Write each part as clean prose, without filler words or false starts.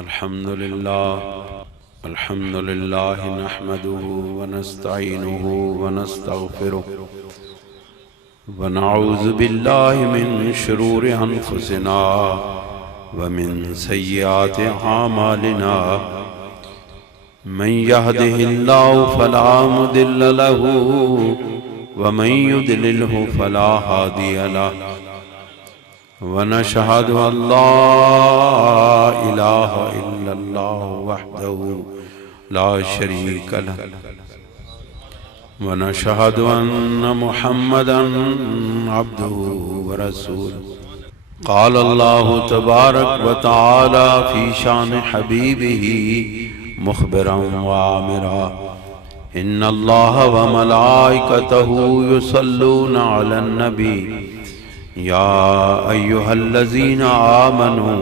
अल्हम्दुलिल्लाह नहमदुहु व नस्तईनुहु व नस्तगफिरुहु व नऊज़ु बिल्लाहि मिन शुरूरि अनफुसिना व मिन सय्यिआति अमालिना मन यहदिहिल्लाहु फला मुदिल्ल लहु व मन युद्लिलहु फला हादिय लहु व नशहदु अल्ला इलाहा इल्लल्लाह वहदहु ला शरीक लहु व नशहदु अन्न मुहम्मदन अब्दुहु व रसूलुहु क़ाल अल्लाहु तबारक व तआला फ़ी शान हबीबिही मुख़बिरन व आमिरा इन्नल्लाह व मलाइकतहु युसल्लूना अलन नबी या अय्युहल्लज़ीना आमनू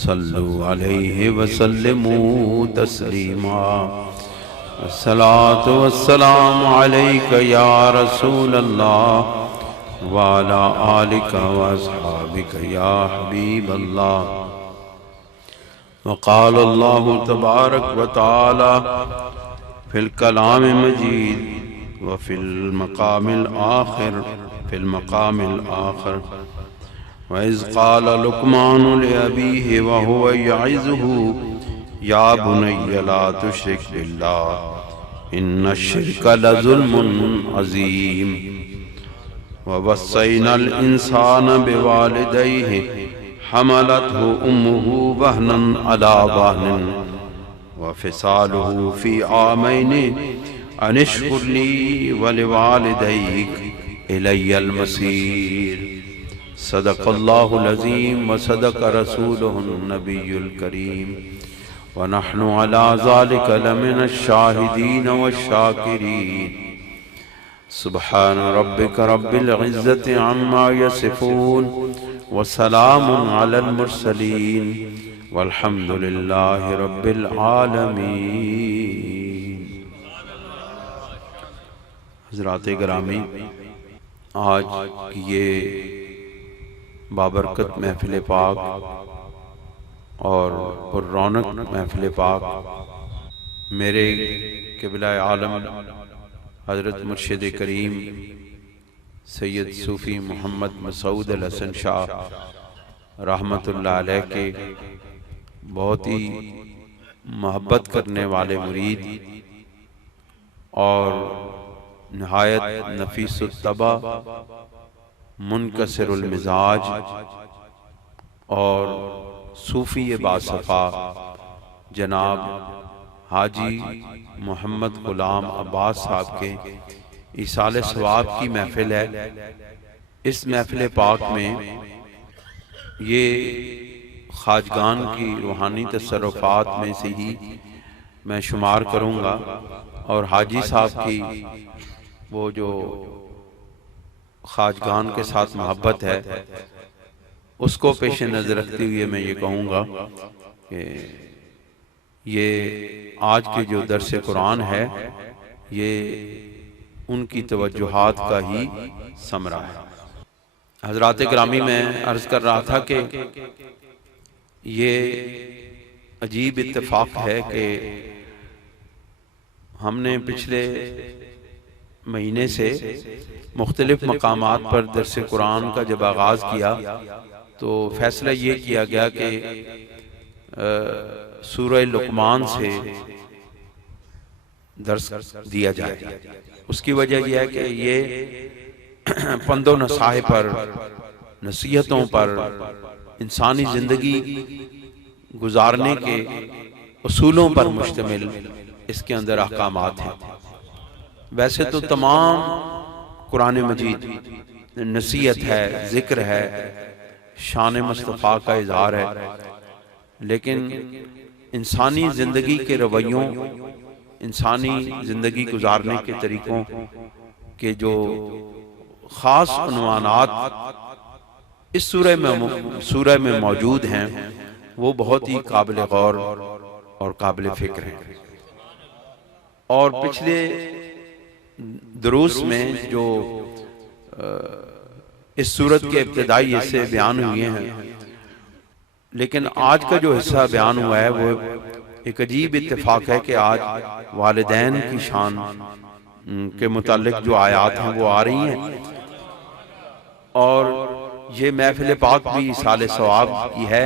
सल्लु अलैहि वसल्लिमू तस्लीमा अस्सलातु वस्सलामु अलैका या रसूलल्लाह व अला आलिका व अस्हाबिका या हबीबल्लाह व क़ाल अल्लाहु तबारक व तआला फ़िल कलाम मजीद व फ़िल मक़ामिल आखिर व इज़ क़ाल लुक़मान लिअबीहि व हुव यइज़ुहु या बुनय्य ला तुश्रिक बिल्लाह इन्नश्शिर्क लज़ुल्मुन अज़ीम व वस्सैनल इंसान बिवालिदैहि हमलतहु उम्मुहु वहनन अला वहनिन व फ़िसालुहु फ़ी आमैनि अनिश्कुर ली व लिवालिदैक इलैयल मसीर। सदक़ल्लाहुल अज़ीम व सदक़ रसूलुहुन नबियुल करीम व नहनु अला ज़ालिका लमिनश शाहिदीन वश्शाकिरीन। सुब्हान रब्बिका रब्बिल इज़्ज़ति अम्मा यसिफ़ून व सलामुन अलल मुरसलीन वल्हम्दुलिल्लाहि रब्बिल आलमीन। हज़रात गिरामी, आज ये बाबरकत महफिल पाक और पुररौनक महफिल पाक मेरे क़िबला आलम हज़रत मुर्शिद करीम सैयद सूफ़ी मोहम्मद मसूद अल हसन शाह रहमतुल्लाह अलैह के बहुत ही मोहब्बत करने वाले मुरीद और नहायत नफीसुत्तबा मुनकसिरुल मिजाज और सूफ़ी बासफ़ा जनाब हाजी मोहम्मद ग़ुलाम अब्बास साहब के इसाले सवाब की महफिल है। इस महफिल पाक में ये ख्वाजगान की रूहानी तसर्रुफ़ात में से ही मैं शुमार करूँगा और हाजी साहब की वो जो ख्वाजगान के साथ मोहब्बत है उसको पेश नज़र रखते हुए मैं ये कहूँगा कि ये आज के जो दर्स कुरान है ये उनकी तवज्जुहात का ही समरा है। हज़रात गिरामी, मैं अर्ज़ कर रहा था कि ये अजीब इत्तेफाक है कि हमने पिछले महीने से मुख्तलिफ मकामात पर दर्स कुरान का जब आगाज़ किया तो फैसला ये किया गया कि सूरह लुक़मान से दर्स दिया जाए। उसकी वजह यह है कि ये पंदो नसाहे पर, नसीहतों पर, इंसानी ज़िंदगी गुजारने के उसूलों पर मुश्तमिल इसके अंदर अहकामात हैं। वैसे तो तमाम कुरान मजीद नसीहत है, ज़िक्र है, शान मुस्तफ़ा का इज़हार है, लेकिन इंसानी ज़िंदगी के रवैयों, इंसानी ज़िंदगी गुजारने के तरीक़ों के जो ख़ास उन्वानात इस सूरह में मौजूद हैं वो बहुत ही काबिल गौर और काबिल फ़िक्र हैं। और पिछले दुरूस में जो इस सूरत के इब्तिदाई हिस्से बयान हुए हैं लेकिन आज का जो हिस्सा बयान हुआ है वो एक अजीब इत्तेफाक है कि आज वालिदैन की शान के मुतालिक जो आयात हैं वो आ रही हैं, और ये महफिल पाक भी साले सवाब की है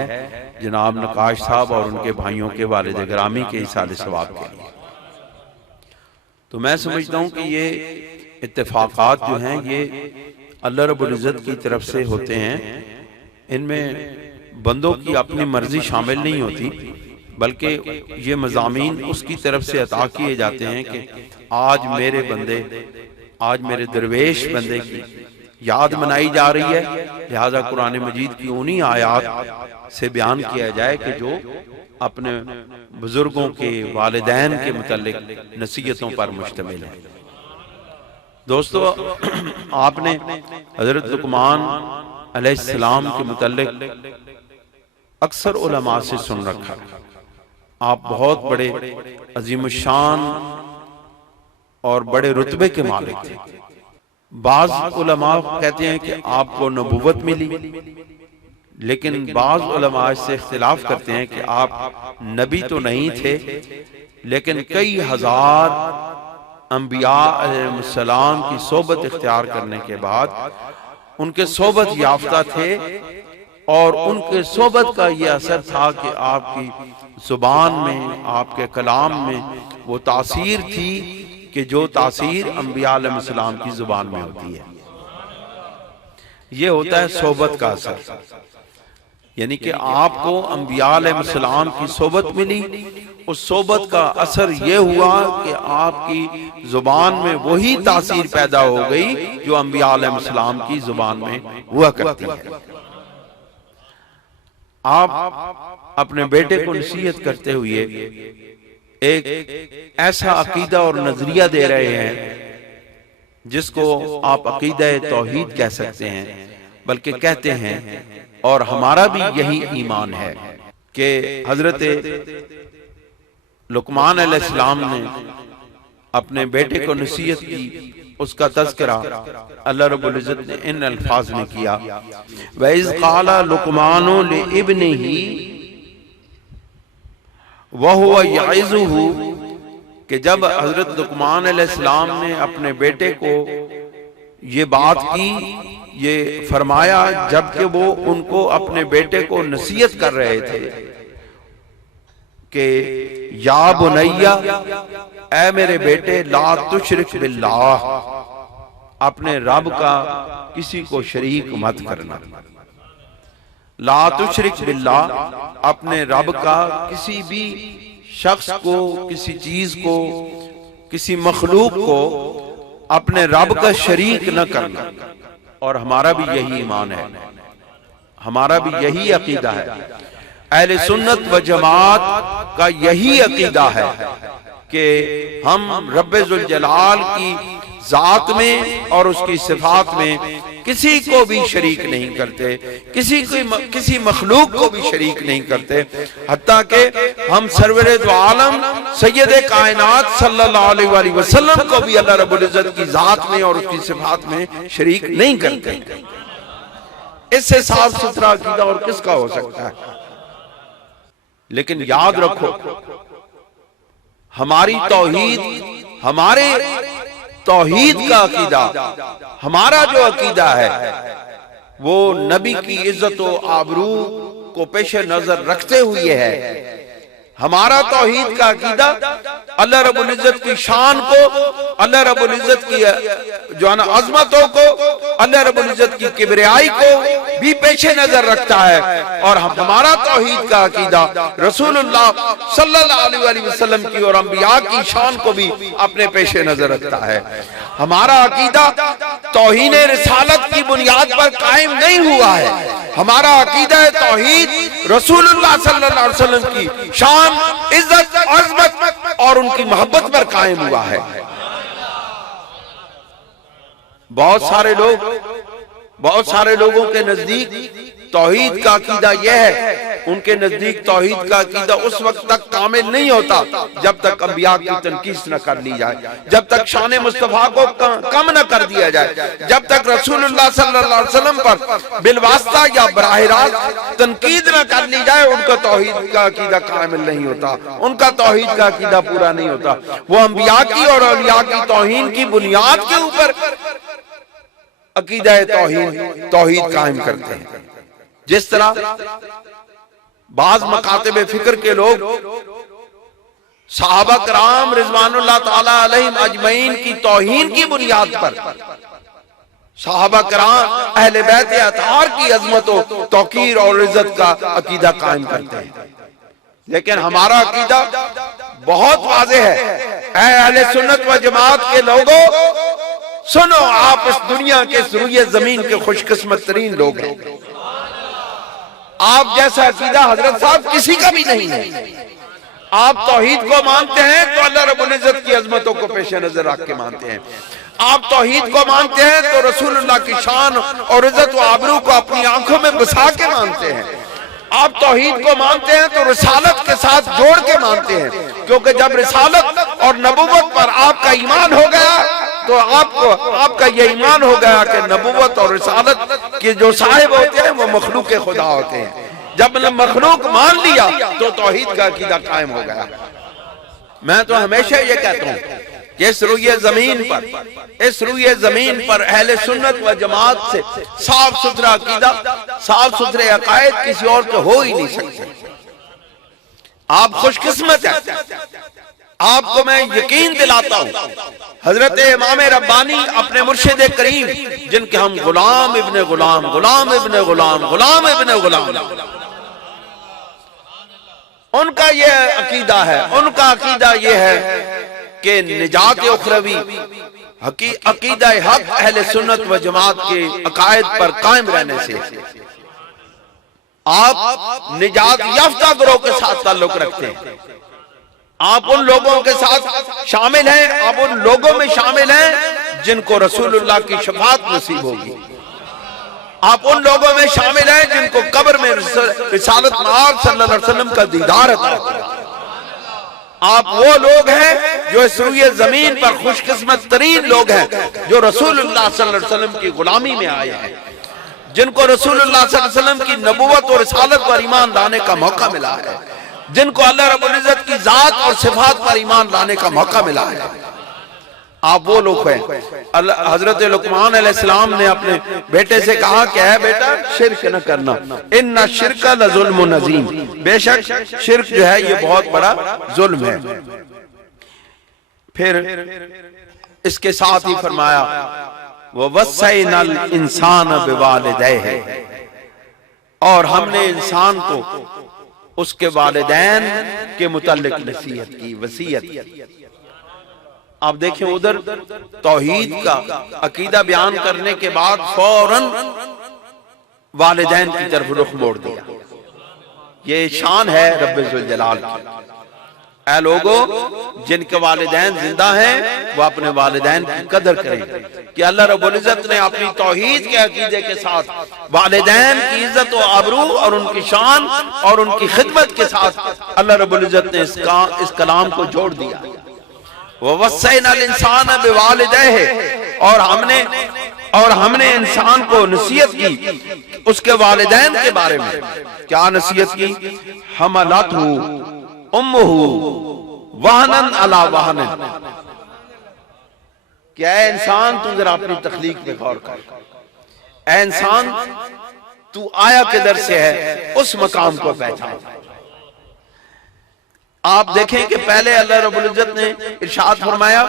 जनाब नकाश साहब और उनके भाइयों के वालिद ग्रामी के साले सवाब के लिए। तो मैं समझता हूँ कि ये इत्तेफाकात जो हैं ये अल्लाह रब्बुल इज़्ज़त की तरफ से होते हैं। इनमें बंदों की अपनी मर्जी शामिल नहीं होती, बल्कि ये मज़ामीन उसकी तरफ से अता किए जाते हैं कि आज मेरे बंदे, आज मेरे दरवेश बंदे की याद मनाई जा रही है, लिहाजा कुरान मजीद की उन्हीं आयात से बयान किया जाए कि जो अपने बुजुर्गों के वालिदैन के मुतालिक नसीहतों पर मुश्तमिल है। दोस्तों, आपने हजरत लुकमान अलैहिस्सलाम के मुतालिक अक्सर उलमा से सुन रखा, आप बहुत बड़े अजीमुशान और बड़े रुतबे के मालिक थे। बाज उलमा कहते हैं कि आपको नबूवत मिली, लेकिन बाज उलमा इससे इख्तिलाफ करते हैं कि आप नबी तो नहीं थे, लेकिन कई हजार अंबिया अलैहिस्सलाम की सोबत इख्तियार करने के बाद उनके सोबत याफ्ता थे, और उनके सोबत का ये असर था कि आपकी जुबान में, आपके कलाम में वो तासीर थी कि जो तासीर अंबिया अलैहिस्सलाम की जुबान में होती है। ये होता है सोबत का असर, यानी कि आपको अंबिया अलैहिस्सलाम की सोबत मिली, उस सोबत का असर ये हुआ कि आपकी जुबान में वही तासीर पैदा हो गई जो अंबिया अलैहिस्सलाम की जुबान में हुआ करती है। आप अपने बेटे को नसीहत करते हुए एक ऐसा अकीदा और नजरिया दे रहे हैं जिसको आप अकीदा तौहीद कह सकते हैं, बल्कि कहते हैं, और हमारा भी यही ईमान है कि हजरत लुकमान अलैहिस्सलाम ने अपने बेटे को नसीहत की, उसका तज़किरा अल्लाह रब्बुल इज़्ज़त ने इन अल्फाज में किया, वइज़ क़ाला लुकमानु लिइब्निही व हुवा यइज़ुहु, कि जब हजरत लुकमान अलैहिस्सलाम ने अपने बेटे को ये बात की, ये फरमाया, जबकि वो उनको अपने बेटे को नसीहत कर रहे थे कि या बुनैया, ऐ मेरे बेटे, ला तुशरिक बिल्लाह, अपने रब का किसी को शरीक मत करना। ला तुशरिक बिल्लाह, अपने रब का किसी भी शख्स को, किसी चीज को, किसी मखलूक को अपने रब का शरीक न करना। और हमारा भी यही ईमान है, हमारा भी यही अकीदा है, अहले सुन्नत व जमात का यही अकीदा है कि हम रब्बे जुल जलाल की जात में और उसकी सिफात में किसी को भी शरीक नहीं करते, किसी मखलूक को भी शरीक नहीं करते, हत्ता कि हम सरवरे दो आलम सैयदे कायनात सल्लल्लाहु अलैहि वसल्लम को भी अल्लाह रब्बुल इज़्ज़त की जात में और उसकी सिफात में शरीक नहीं करते। इससे साफ सुथरा अकीदा और किसका हो सकता है? लेकिन याद रखो, हमारी तौहीद, हमारे तौहीद का अकीदा, हमारा जो अकीदा है वो नबी की इज्जत और आबरू को पेश नजर रखते हुए है। हमारा तौहीद का अकीदा अल्लाह रब्बुल इज़्ज़त की शान को, अल्लाह रब्बुल इज़्ज़त की जो है ना अजमतों को, अल्लाह रब्बुल इज़्ज़त की किबरियाई को भी पेशे नजर रखता है। और हमारा तौहीद का अकीदा रसूलुल्लाह सल्लल्लाहु अलैहि वसल्लम की और अंबिया की शान को भी अपने पेशे नजर रखता है। हमारा अकीदा तौहीन रिसालत की बुनियाद पर कायम नहीं हुआ है। हमारा अकीदा है तौहीद रसूलुल्लाह सल्लल्लाहु अलैहि वसल्लम की शान, इज्जत, अज़मत और उनकी मोहब्बत पर कायम हुआ है। बहुत सारे लोगों के नजदीक तौहीद का अकीदा यह है, उनके नजदीक तौहीद का अकीदा उस वक्त तक कामिल नहीं होता जब तक अंबिया की तनकीस न कर ली जाए, जब तक शान मुस्तफा को कम न कर दिया जाए, जब तक रसूलुल्लाह सल्लल्लाहु अलैहि वसल्लम पर बिलवास्ता या बराह रास्त तनकीद न कर ली जाए, उनका तौहीद का अकीदा कामिल नहीं होता, उनका तौहीद का अकीदा पूरा नहीं होता। वो अंबिया की और औलिया की तौहीन की बुनियाद के ऊपर अकीदा तौहीद कायम करते हैं। जिस तरह बाज मकातिब फिक्र के लोग सहाबा कराम रिजवानुल्लाह ताला अलैहिम अजमईन की तौहीन की बुनियाद पर सहाबा कराम अहले बैत अतार की अजमत तौकीर और इज्जत का अकीदा कायम करते हैं। लेकिन हमारा अकीदा बहुत वाज़ेह है। अहले सुन्नत व जमात के लोगों, सुनो, आप इस दुनिया के सुरुए जमीन के खुशकिस्मत तरीन लोग हैं। आप जैसा अकीदा हजरत साहब किसी का भी नहीं है। आप तौहीद को मानते हैं तो अल्लाह रब्बुल इज्जत की अजमतों को पेश नजर रख के मानते हैं। आप तौहीद को मानते हैं तो रसूलुल्लाह की शान और इज्जत व आबरू को अपनी आंखों में बसा के मानते हैं। आप तौहीद को मानते हैं तो रिसालत के साथ जोड़ के मानते हैं, क्योंकि जब रिसालत और नबुव्वत पर आपका ईमान हो गया तो आपका ये ईमान हो गया कि नबुव्वत और रिसालत के जो साहिब होते हैं वो मखलूक के खुदा होते हैं। जब मखलूक मान लिया तो तौहीद का अकीदा कायम हो गया। मैं तो हमेशा ये कहता हूँ कि इस रुए जमीन पर अहले सुन्नत व जमात से साफ सुथरा अकीदा, साफ सुथरे अकायद किसी और के हो ही नहीं सकते। आप खुशकिस्मत हैं। आपको मैं यकीन दिलाता हूं, हजरत इमाम रब्बानी अपने मुर्शिद करीम, जिनके हम गुलाम इब्ने गुलाम, गुलाम इब्ने गुलाम, गुलाम इब्ने गुलाम, उनका यह अकीदा है। उनका अकीदा यह है कि निजात उखरवी अकीदा हक अहले सुन्नत व जमात के अकायद पर कायम रहने से आप निजात याफ्ता ग्रोह के साथ ताल्लुक रखते हैं। आप उन लोगों के साथ शामिल हैं, आप उन लोगों में शामिल हैं जिनको रसूलुल्लाह की शफाअत नसीब होगी। आप उन लोगों में शामिल हैं जिनको कब्र में रिसालत मआद सल्लल्लाहु अलैहि वसल्लम का दीदार अता होगा। आप वो लोग हैं जो इस रुए जमीन पर खुशकिस्मत तरीन लोग हैं जो रसूलुल्लाह सल्लल्लाहु अलैहि वसल्लम की गुलामी में आए हैं, जिनको रसूलुल्लाह सल्लल्लाहु अलैहि वसल्लम की नबुव्वत और रिसालत पर ईमान लाने का मौका मिला है, जिनको अल्लाह रब्बुल इज्जत की जात और सिफात पर ईमान लाने का मौका मिला है। आप वो लोग हैं। हजरत लुकमान अलैहिस्सलाम ने अपने बेटे से कहा कि है बेटा, शिर्क न करना, इन्ना शिर्क लजुल्मुन अज़ीम, बेशक शिर्क जो है ये बहुत बड़ा जुल्म है। फिर इसके साथ ही फरमाया वो वस्सैनल इंसान बिवालिदैहि, और हमने इंसान को उसके वालिदैन के मुताल्लिक नसीहत की, वसीयत की। आप देखें उधर तौहीद का अकीदा बयान करने के बाद फौरन वालिदैन की तरफ रुख मोड़ दिया। ये शान है रब्बे जुल जलाल की। ऐ लोगों, जिनके वालिदैन जिंदा हैं वो अपने वालिदैन की कदर करें कि अल्लाह रब्बुल इज्जत ने अपनी तौहीद के अकीदे के साथ वालिदैन की इज्जत और आबरू और उनकी शान और उनकी खिदमत के साथ अल्लाह रब्बुल इज्जत ने इस कलाम को जोड़ दिया। वो वस्सैनल इंसान बिवालिदैहि, और हमने इंसान को नसीहत की उसके वालिदैन के बारे में। क्या नसीहत की? हमलतहु उम्मुहु वहनन अला वहनन। क्या है इंसान, तू जरा अपनी तख्लीक पे गौर कर। ऐ इंसान, तू आया किधर से है, उस मकाम को पहचान। आप देखें कि पहले अल्लाह रब्बुल इज्जत ने इरशाद फरमाया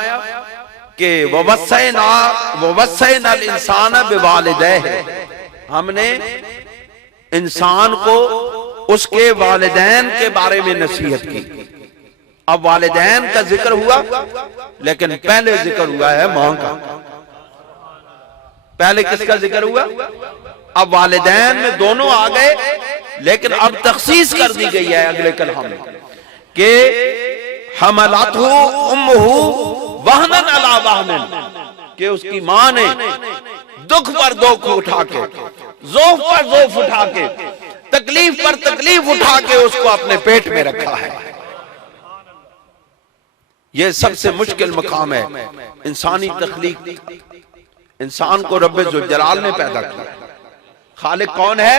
कि ववस्सैनल इंसान बिवालिदैहि, हमने इंसान को उसके वालिदैन के बारे में नसीहत की। अब वालिदैन का जिक्र हुआ, लेकिन पहले जिक्र हुआ है मां का। पहले किसका जिक्र हुआ? अब वालिदैन में दोनों आ गए, लेकिन अब तखसीस कर दी गई है अगले कलाम में कि हमलतहु उम्मुहु वहनन अला वहनन, कि उसकी मां ने दुख पर दुख उठा के, ज़ौफ़ पर ज़ौफ़ उठा के, तकलीफ पर तकलीफ उठा के उसको अपने पेट में रखा है। यह सबसे मुश्किल मकाम है इंसानी तख्लीक। इंसान को रब्बे ज़ुल जलाल ने पैदा किया। खालिक कौन है?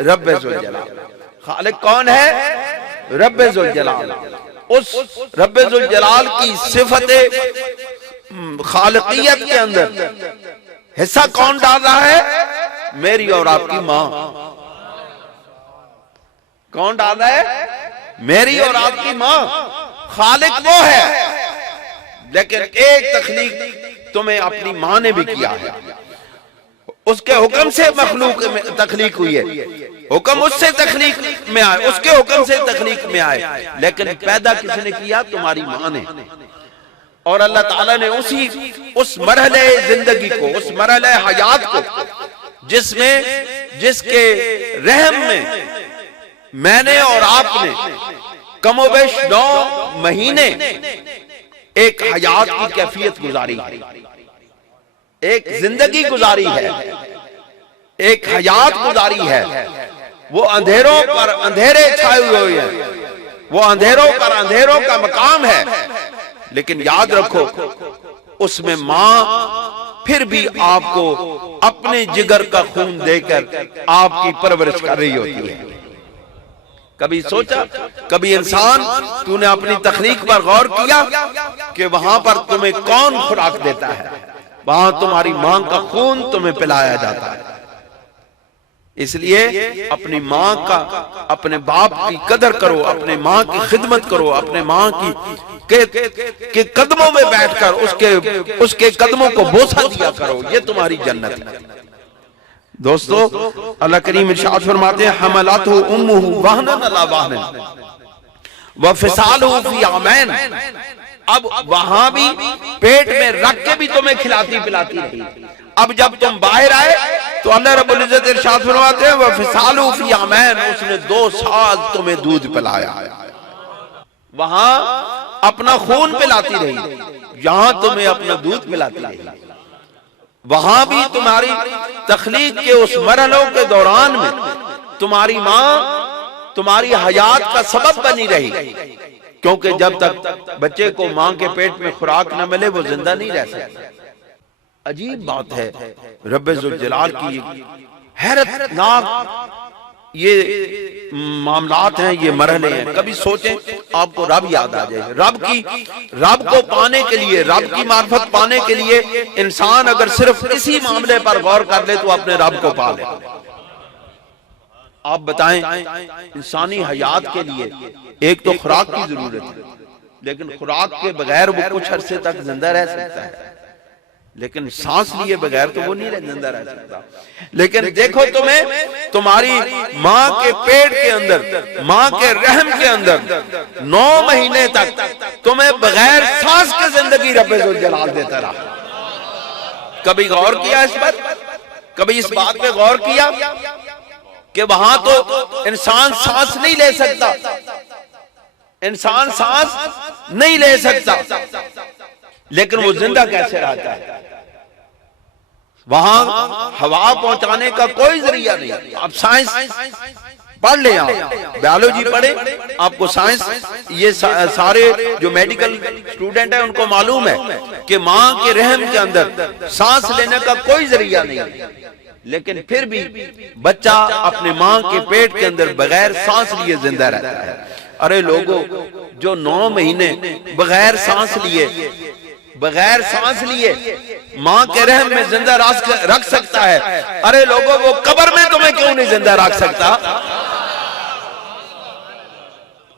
रब्बे ज़ुल जलाल। खालिक कौन है? रब्बे ज़ुल जलाल। उस रब्बे ज़ुल जलाल की सिफते खालिकियत के अंदर हिस्सा कौन डाल रहा है? मेरी और आपकी मां। कौन डाल रहा है? मेरी और आपकी मां। खालिक वो है, लेकिन एक तख्लीक तुम्हें अपनी मां ने भी किया है। उसके हुक्म से मखलूक में तख्लीक हुई है, हुक्म उससे तख्लीक में आए, उसके हुक्म से तख्लीक में आए, लेकिन पैदा किसने किया? तुम्हारी मां ने। और अल्लाह ताला ने उस मरहले जिंदगी को, उस मरहले हयात को, जिसके रहम में मैंने और आपने कमोबेश 9 महीने एक हयात की कैफियत गुजारी है, एक जिंदगी गुजारी है, एक हयात गुजारी है। वो अंधेरों पर अंधेरे छाए हुए हैं, वो अंधेरों पर अंधेरों का मकाम है, लेकिन याद रखो उसमें मां फिर भी आपको अपने जिगर का खून देकर आपकी परवरिश कर रही होती है। कभी सोचा, कभी इंसान तूने अपनी तख्लीक पर गौर किया कि वहां पर तुम्हें कौन खुराक देता है? वहां तुम्हारी मां का खून तुम्हें पिलाया जाता है। इसलिए अपनी मां का, अपने बाप की कदर करो, अपने मां की खिदमत करो, अपने मां के कदमों में बैठकर उसके कदमों को बोसा दिया करो। ये तुम्हारी जन्नत है। दोस्तों, अल्लाह करीम इरशाद फरमाते हैं, हमलतहु उम्मुहु वहनन अला वहन व फिसालहु फी आमैन। अब वहां भी पेट में रख के भी तुम्हें खिलाती पिलाती रही। अब जब तुम बाहर आए तो अल्लाह रब्बुल इज्जत इरशाद फरमाते हैं, व फिसालहु फी आमैन, उसने 2 साल तुम्हें दूध पिलाया। वहां अपना खून पिलाती रही, यहां तुम्हें अपना दूध पिलाती रही। वहां भी तुम्हारी तख्लीक के उस मरहलों के दौरान में तुम्हारी मां तुम्हारी हयात का सबब बनी रही, क्योंकि जब तक बच्चे को मां के पेट में खुराक न मिले वो जिंदा नहीं रह सकता। अजीब बात है, रब्बे ज़ुल जलाल की हैरतनाक ये मामलात हैं, ये मरहले हैं। कभी सोचें, आपको रब याद आ जाए। रब को पाने के लिए, रब की मार्फत पाने के लिए इंसान अगर सिर्फ इसी मामले पर गौर कर ले तो अपने रब को पा ले। आप बताएं, इंसानी हयात के लिए एक तो खुराक की जरूरत है, लेकिन खुराक के बगैर वो कुछ अरसे तक जिंदा रह सकता है, लेकिन सांस लिए बगैर तो वो नहीं जिंदा रह सकता। लेकिन देखो, तुम्हें तुम्हारी मां के पेट के अंदर, मां के रहम के अंदर 9 महीने तक तुम्हें बगैर सांस के जिंदगी रब्बे ज़ुल जलाल देता रहा। कभी गौर किया इस पर? कभी इस बात पे गौर किया कि वहां तो इंसान सांस नहीं ले सकता, इंसान सांस नहीं ले सकता, लेकिन वो जिंदा कैसे रहता है? वहां हवा पहुंचाने का कोई जरिया नहीं। आप साइंस पढ़ ले, आप बायोलॉजी पढ़े, आपको साइंस, ये सारे जो मेडिकल स्टूडेंट हैं उनको मालूम है कि मां के रहम के अंदर सांस लेने का कोई जरिया नहीं, लेकिन फिर भी बच्चा अपने मां के पेट के अंदर बगैर सांस लिए जिंदा रहता है। अरे लोगों, जो 9 महीने बगैर सांस लिए मां के रहम में जिंदा रख सकता है, अरे लोगों, वो कब्र में तुम्हें क्यों नहीं जिंदा रख सकता?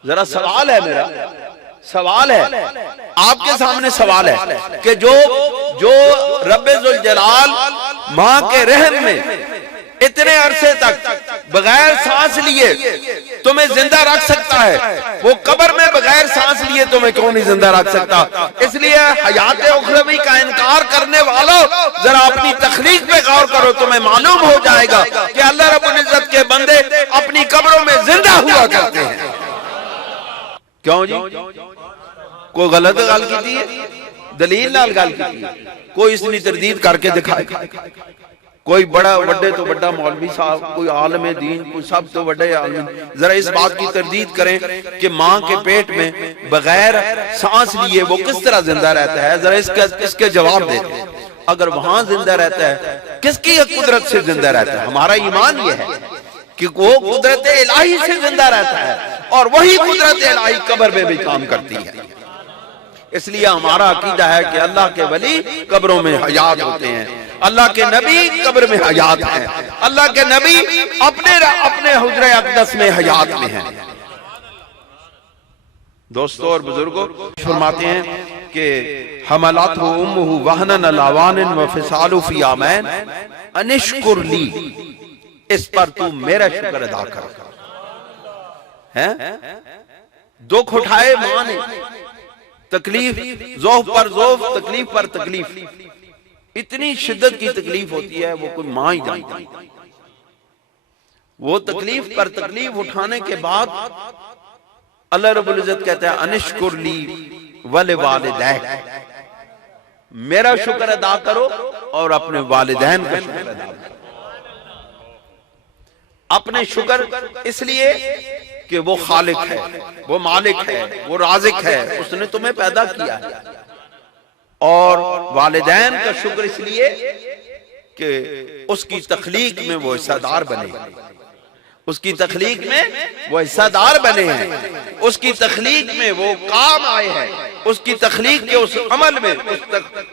जरा सवाल है, मेरा सवाल है, आपके सामने सवाल है कि जो रब्बे ज़ुल जलाल मां के रहम में इतने अरसे तक बगैर सांस लिए तुम्हें जिंदा रख सकता है, वो कब्र में बगैर सांस लिए तुम्हें क्यों नहीं जिंदा रख सकता? इसलिए हयात उखरवी का इनकार करने वालों, जरा अपनी तख्लीक पे गौर करो, तुम्हें मालूम हो जाएगा कि अल्लाह रब्बुल इज्जत के बंदे अपनी कब्रों में जिंदा हुआ करते हैं। क्यों जी? कोई गलत गल की, दलील नाल गल की, कोई इसकी तरदीद करके दिखाए। कोई बड़ा वड्डे तो बड़ा मौलवी साहब, कोई आलम दीन, कोई सब तो बड़े आलम। जरा इस बात की तरदीद करें कि माँ के पेट में बगैर सांस लिए वो किस तरह जिंदा रहता है, जरा इसके जवाब देते। अगर वहां जिंदा रहता है, किसकी कुदरत से जिंदा रहता है? हमारा ईमान ये है कि वो कुदरत इलाही से जिंदा रहता है, और वही कुदरत इलाही कब्र में भी काम करती है। इसलिए हमारा अकीदा है कि अल्लाह के वली कब्रों में हयात होते हैं, अल्लाह के नबी कब्र में हयात हैं, अल्लाह के नबी अपने हुजरे अक़दस में हयात में हैं। दोस्तों और बुजुर्गों, फरमाते हैं कि हमलातहु उम्मुहु वहनन अला वानिन व फिसालु फी आमैन अनिश्कुर ली, इस पर तू मेरा शुक्र अदा कर। हैं दुख उठाए मां ने, तकलीफ ज़ौफ़ पर ज़ौफ़, तकलीफ पर तकलीफ, इतनी शिद्दत की तकलीफ होती है वो कोई मां ही जानती है। वो तकलीफ पर तकलीफ उठाने के बाद अल्लाह रब्बुल इज्जत कहता है अनिश्कुर ली वल वालिदैन, मेरा शुक्र अदा करो और अपने वालिदैन का शुक्र अदा करो। अपने शुक्र इसलिए कि वो खालिक है, वो मालिक है, वो राज़िक है, उसने तुम्हें पैदा किया है। और वालिदैन का शुक्र इसलिए कि उसकी तख्लीक में वो हिस्सेदार बने, उसकी तख्लीक में वो हिस्सेदार बने हैं, उसकी तख्लीक में वो काम आए हैं, उसकी तख्लीक के उस अमल में,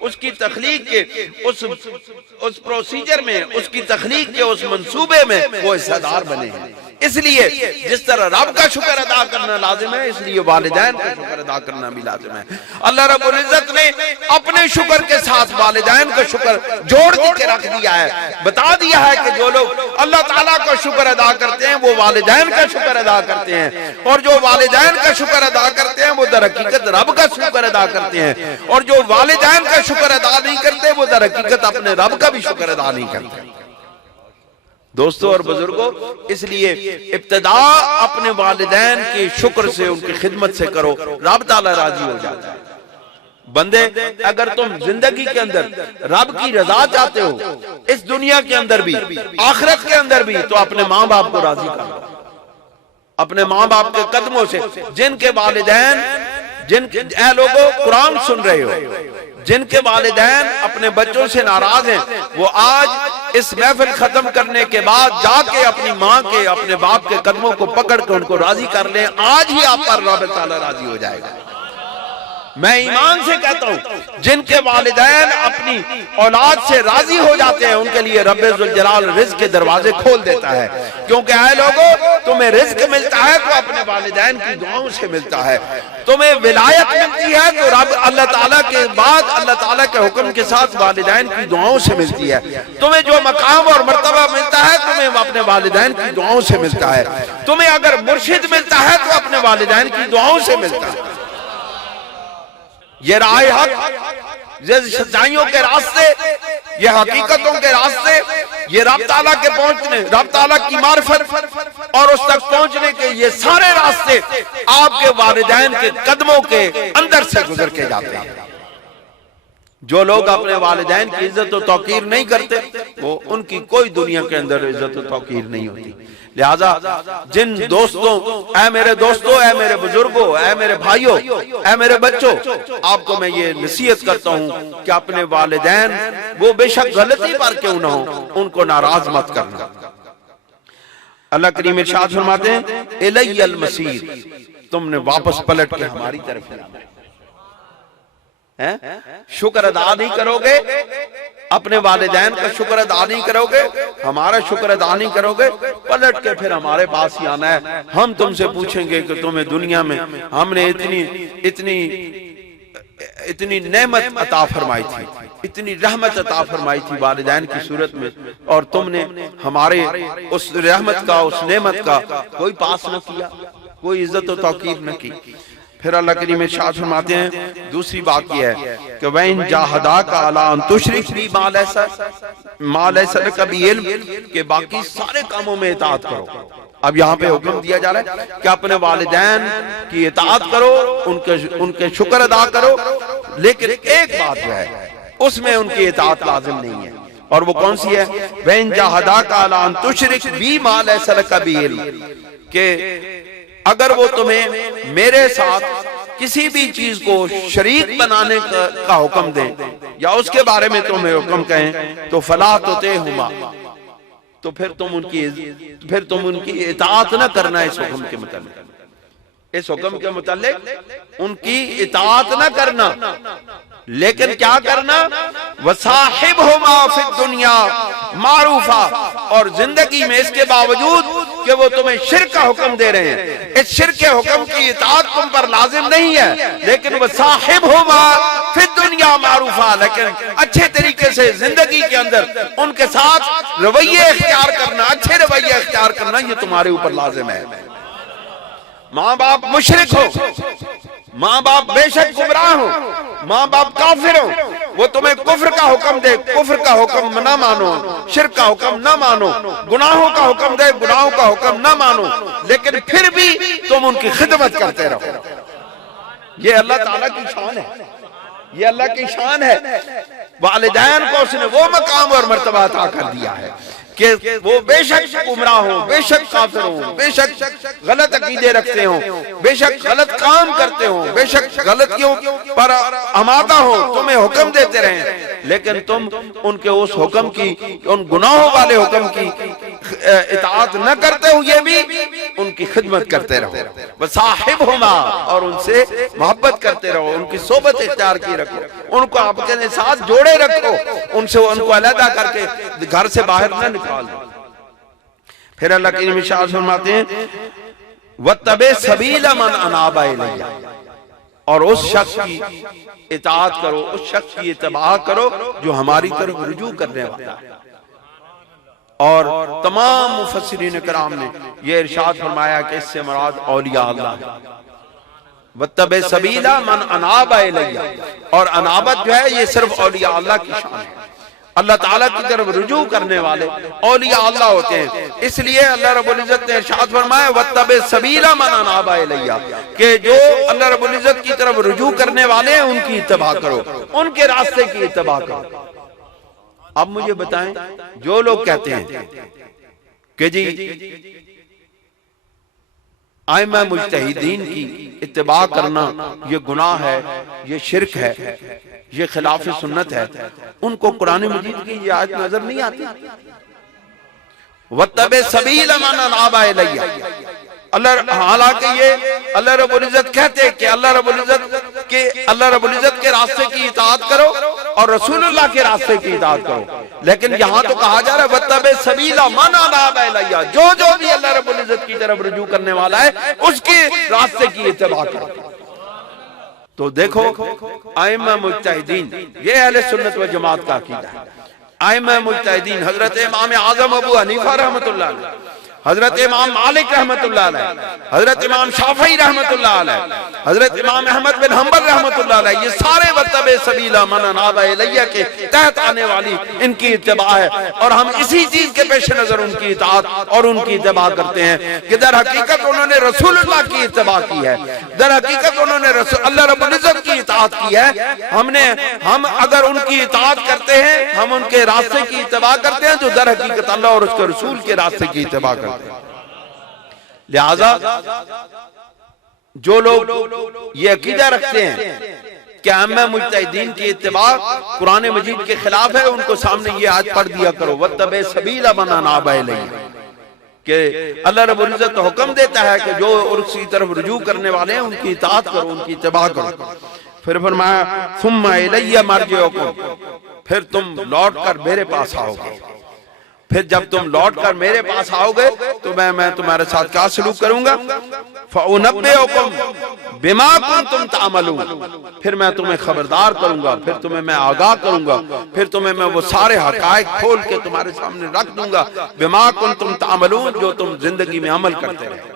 उसकी तख्लीक के उस प्रोसीजर में, उसकी तख्लीक के उस मंसूबे में वो हिस्सेदार बने हैं। इसलिए जिस तरह रब का शुक्र अदा करना लाजिम है, इसलिए वालिदैन का शुक्र अदा करना भी लाजिम है। अल्लाह रब्बुल इज्जत ने अपने शुक्र के साथ वालिदैन का शुक्र जोड़ के रख दिया है, बता दिया है कि जो लोग अल्लाह ताला का शुक्र अदा करते हैं वो वालिदैन का शुक्र अदा करते हैं, और जो वालिदैन का शुक्र अदा करते हैं वो दर हकीकत रब का शुक्र अदा करते हैं, और जो वालिदैन का शुक्र अदा नहीं करते वो दर हकीकत अपने रब का भी शुक्र अदा नहीं करते। दोस्तों और बुजुर्गों, इसलिए इब्तिदा अपने वालिदैन के शुक्र से, उनकी खिदमत से करो, रब ताला राजी हो जाता है। बंदे, अगर तुम जिंदगी के अंदर रब की रजा चाहते हो, इस दुनिया के अंदर भी आखिरत के अंदर भी, तो अपने माँ बाप को राजी करो, अपने माँ बाप के कदमों से। जिनके वालिदैन, लोगों कुरान सुन रहे हो, जिनके वालिदैन अपने बच्चों से नाराज हैं, वो आज इस महफिल खत्म करने के बाद जाके अपनी माँ के, अपने बाप के कदमों को पकड़ कर उनको राजी कर लें, आज ही आप पर रब ताला राजी हो जाएगा। मैं ईमान से कहता हूं, जिनके वालिदैन अपनी औलाद से राजी हो जाते हैं, उनके लिए रब्बे जुल जलाल रिज़्क़ के दरवाजे खोल देता है। क्योंकि ऐ लोगों, तुम्हें रिज़्क़ मिलता है तो अपने वालिदैन की दुआओं से मिलता है, तुम्हें विलायत मिलती है तो रब अल्लाह ताला के बाद अल्लाह ताला के हुक्म के साथ वालिदैन की दुआओं से मिलती है, तुम्हें जो मकाम और मर्तबा मिलता है तुम्हें अपने वालिदैन की दुआओं से मिलता है, तुम्हें अगर मुर्शिद मिलता है तो अपने वालिदैन की दुआओं से मिलता है। ये राह हक, ये सच्चाइयों के रास्ते, ये हकीकतों के रास्ते, ये रब ताला के पहुंचने, रब ताला की मार्फत और उस तक पहुंचने के ये सारे रास्ते आपके वालिदैन के कदमों के अंदर से गुजर के जाते हैं। जो लोग अपने वालिदैन की इज्जत और तौकीर नहीं करते, वो उनकी कोई दुनिया के अंदर इज्जत और तौकीर नहीं होती। लिहाजा जिन दोस्तों, ऐ मेरे दोस्तों, ऐ मेरे बुजुर्गों, ऐ मेरे भाइयों, ऐ मेरे बच्चों, आपको मैं ये नसीहत करता हूँ कि अपने वालिदैन, वो बेशक गलती पर क्यों ना हो, उनको नाराज मत करना। अल्लाह करीम इरशाद फरमाते हैं, इलैयल मसीर, तुमने वापस पलट के हमारी तरफ आना है। शुक्र अदा नहीं करोगे, अपने वालिदैन का शुक्र अदा नहीं करोगे, हमारा शुक्र अदा नहीं करोगे, पलट के फिर हमारे पास ही आना है। हम तुमसे पूछेंगे कि तुम्हें दुनिया में हमने इतनी नेमत अता फरमाई थी, इतनी रहमत अता फरमाई थी वालिदैन की सूरत में, और तुमने हमारे उस रहमत का, उस नेमत का कोई पास न किया, कोई इज्जत और तौकीर न की। फिर अल्लाह करीम इरशाद फरमाते हैं, दूसरी बात यह है कि वइन जाहदाका अला अन तुशरिक बी मा लैसा लका बिही इल्म, के बाकी सारे कामों में इताअत करो। अब यहाँ पे हुक्म दिया जा रहा है कि अपने वालिदैन की इताअत करो, उनके शुक्र अदा करो, लेकिन एक बात जो है उसमें उनकी इताअत लाजिम नहीं है। और वो कौन सी है? वैन जाहदाका अला अन तुशरिक बी मा लैसा लका बिही इल्म, कि अगर वो तुम्हें मेरे साथ किसी भी चीज को शरीक बनाने का हुक्म दें या उसके बारे में तुम्हें हुक्म कहें तो फला तुतिहुमा, तो फिर तुम उनकी इताअत न करना इस हुक्म के मुताबिक, इस हुक्म के मुताबिक उनकी इताअत न करना, लेकिन क्या करना? वसाहिबहुमा फिद दुनिया मारूफा, और जिंदगी में इसके बावजूद कि वो तुम्हें शिर्क का हुक्म दे रहे हैं, इस शिर्क के हुक्म की इताअत तुम पर लाजिम नहीं है, लेकिन वसाहिबहुमा फिद दुनिया मारूफा, लेकिन अच्छे तरीके से जिंदगी के अंदर उनके साथ रवैये इख्तियार करना, अच्छे रवैये इख्तियार करना, ये तुम्हारे ऊपर लाजिम है। माँ बाप मुशरिक हो, माँ बाप बेशक गुमराह हो, माँ बाप काफिर हो, वो तुम्हें कुफ्र का हुक्म दे, कुफ्र का हुक्म न मानो, शिर्क का हुक्म न मानो, गुनाहों का हुक्म दे, गुनाहों का हुक्म न मानो, लेकिन फिर भी तुम उनकी खिदमत करते रहो। ये अल्लाह ताला की शान है, ये अल्लाह की शान है। वालिदैन को उसने वो मकाम और मर्तबा अता कर दिया है कि वो बेशक गुमराह हो, बेशक काफिर हो, बेशक गलत अकीदे रखते हो, बेशक गलत काम करते हो, बेशक गलतियों पर आमादा हो, तुम्हें हुक्म देते रहे, लेकिन तुम उनके उस हुक्म की, उन गुनाहों वाले हुक्म की इताअत न करते हुए भी उनकी खिदमत करते रहो। वसाहिबहुमा, और उनसे मोहब्बत करते रहो, उनकी सोबत इख्तियार की रखो, उनको आपके साथ जोड़े रखो, उनसे उनको अलहदा करके घर से बाहर न निकाल दो। फिर अल्लाह के इरशाद फरमाते हैं वत्तबे सबीला मन अनाबा इलैया, और उस शख्स की इताअत करो, उस शख्स की इत्तबा करो जो हमारी तरफ रुजू करने वाला है। और तमाम मुफस्सिरीन किराम ने यह इरशाद फरमाया कि इससे मुराद औलिया अल्लाह है। वत्तबे सबीला मन अनाबा इलैया, और अनाबत जो है ये सिर्फ औलिया अल्लाह की शान है, अल्लाह ताला की तरफ रुजू करने वाले औलिया अल्लाह होते हैं। इसलिए अल्लाह रब्बुल इज्जत ने इरशाद फरमाया वत्तबे सबीला मन अनाबा इलैया, कि जो अल्लाह रब्बुल इज्जत की तरफ रुजू करने वाले हैं उनकी इत्तबा करो, उनके रास्ते की इत्तबा करो। अब मुझे बताएं, जो लोग कहते हैं कि जी आइमा मुज्तहिदीन की इत्तिबा करना ये गुनाह है, ये शिर्क है, ये खिलाफ सुन्नत है, उनको कुरान मजीद की ये आयत नजर नहीं आती? वत्तबे सबीला मन अनाबा इलैया, हालांकि ये अल्लाह रब्बुल इज्जत कहते हैं कि अल्लाह रब्बुल इज्जत के रास्ते की इताअत करो और रसूलुल्लाह के रास्ते की इताअत करो, लेकिन यहाँ तो कहा जा रहा है वत्तबे सबीला मन अनाबा इलैया, जो भी अल्लाह रब्बुल इज्जत की तरफ रुजू करने वाला है उसके रास्ते की इत्तिबा करो। तो देखो आइम्मा मुज्तहिदीन, ये अहले सुन्नत व जमात का अकीदा है। आइम्मा मुज्तहिदीन हजरत इमाम आजम अबू हनीफा रहमतुल्लाह अलैह, हजरत इमाम मालिक रहमतुल्लाह अलैह, हजरत इमाम शाफई रहमतुल्लाह अलैह, हजरत इमाम अहमद बिन हंबल रहमतुल्लाह अलैह, ये सारे वत्तबे सबीला मन अनाबा इलैया के तहत आने वाली इनकी इत्तिबा है। और हम इसी चीज के पेश नजर उनकी इताअत और उनकी इत्तिबा करते हैं कि दर हकीकत उन्होंने रसूलुल्लाह की इत्तिबा की है, दर हकीकत उन्होंने अल्लाह रब्बुल इज्जत की इताअत की है। हम अगर उनकी इताअत करते हैं, हम उनके रास्ते की इत्तिबा करते हैं, तो दर हकीकत अल्लाह और उसके रसूल के रास्ते की इत्तिबा करते हैं। लिहाजा जो लोग ये अकीदा रखते हैं कि आइम्मा मुज्तहिदीन की इत्तिबा कुरान मजीद के खिलाफ है, उनको सामने ये आयत पढ़ दिया करो वत्तबे सबीला मन अनाबा इलैया, कि अल्लाह रब्बुल इज्जत हुक्म देता है कि जो उसकी तरफ रुजू करने वाले हैं उनकी इताअत करो, उनकी इत्तिबा करो। फिर फरमाया सुम्मा इलैया मरजिउकुम, फिर तुम लौट कर मेरे पास आओगे, फिर जब तुम लौट कर मेरे पास आओगे तो मैं तुम्हारे साथ क्या सलूक करूंगा? फउनब्बिउकुम बिमा कुंतुम तामलून, फिर मैं तुम्हें खबरदार करूंगा, फिर तुम्हें मैं आगाह करूंगा, फिर तुम्हें मैं वो सारे हकायक खोल के तुम्हारे सामने रख दूंगा। बिमा कुंतुम तामलून, जो तुम जिंदगी में अमल करते रहे,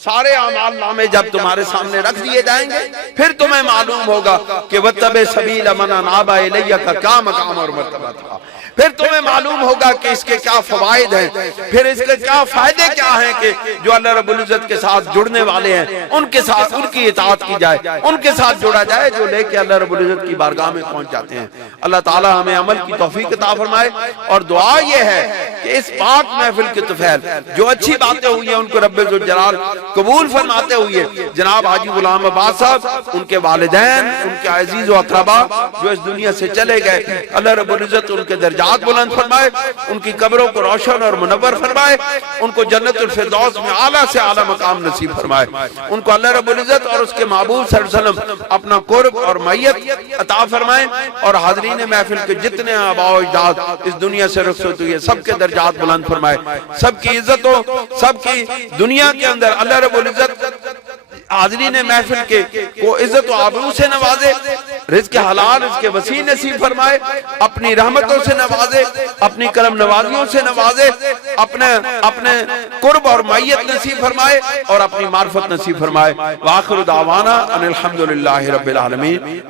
सारे अमाल नामे जब तुम्हारे सामने रख दिए जाएंगे, फिर तुम्हें मालूम होगा कि वत्तबे सबीला मन अनाबा इलैया का क्या मकाम और मर्तबा था। फिर तुम्हें मालूम होगा कि इसके क्या फवायद हैं, फिर इसके क्या फायदे क्या हैं कि जो अल्लाह रब्बुल इज्जत के साथ जुड़ने वाले हैं उनके साथ उनकी इताअत की जाए, उनके साथ जोड़ा जाए जो लेके अल्लाह रब्बुल इज्जत की बारगाह में पहुंच जाते हैं। अल्लाह ताला हमें अमल की तौफीक अता फरमाए। और दुआ ये है कि इस पाक महफिल के तुफैल जो अच्छी बातें हुई हैं उनको रब्बे ज़ुल जलाल कबूल फरमाते हुए जनाब हाजी गुलाम अब्बास साहब, उनके वालिदैन, उनके अजीज व अक़रबा जो इस दुनिया से चले गए, अल्लाह रब्बुल इज्जत उनके दर्जात बुलंद फरमाए, उनकी कब्रों को रोशन और मुनव्वर फरमाए, उनको जन्नतुल फिरदौस में आला से आला मकाम नसीब फरमाए, उनको अल्लाह रब्बुल इज्जत और उसके महबूब सल्लल्लाहु अलैहि वसल्लम अपना कुर्ब और मैयत अता फरमाए। और हाज़रीन महफिल के जितने आबाओ अजदाद इस दुनिया से रुखसत हुए सबके दर्जात बुलंद फरमाए, सबकी इज्जत हो, सबकी दुनिया के अंदर अल्लाह रब्बुल इज्जत हाज़रीन महफिल के को इज्जत व आबरू से नवाजे, रिज़्क़ हलाल रिज़्क़ वसी नसीब फरमाए, अपनी रहमतों से नवाजे, अपनी करम नवाजियों से नवाजे, अपने अपने कुर्ब और मैयत नसीब फरमाए और अपनी मार्फत नसीब फरमाए। व आखिरु दावाना अनिल हम्दुलिल्लाहि रब्बिल आलमीन।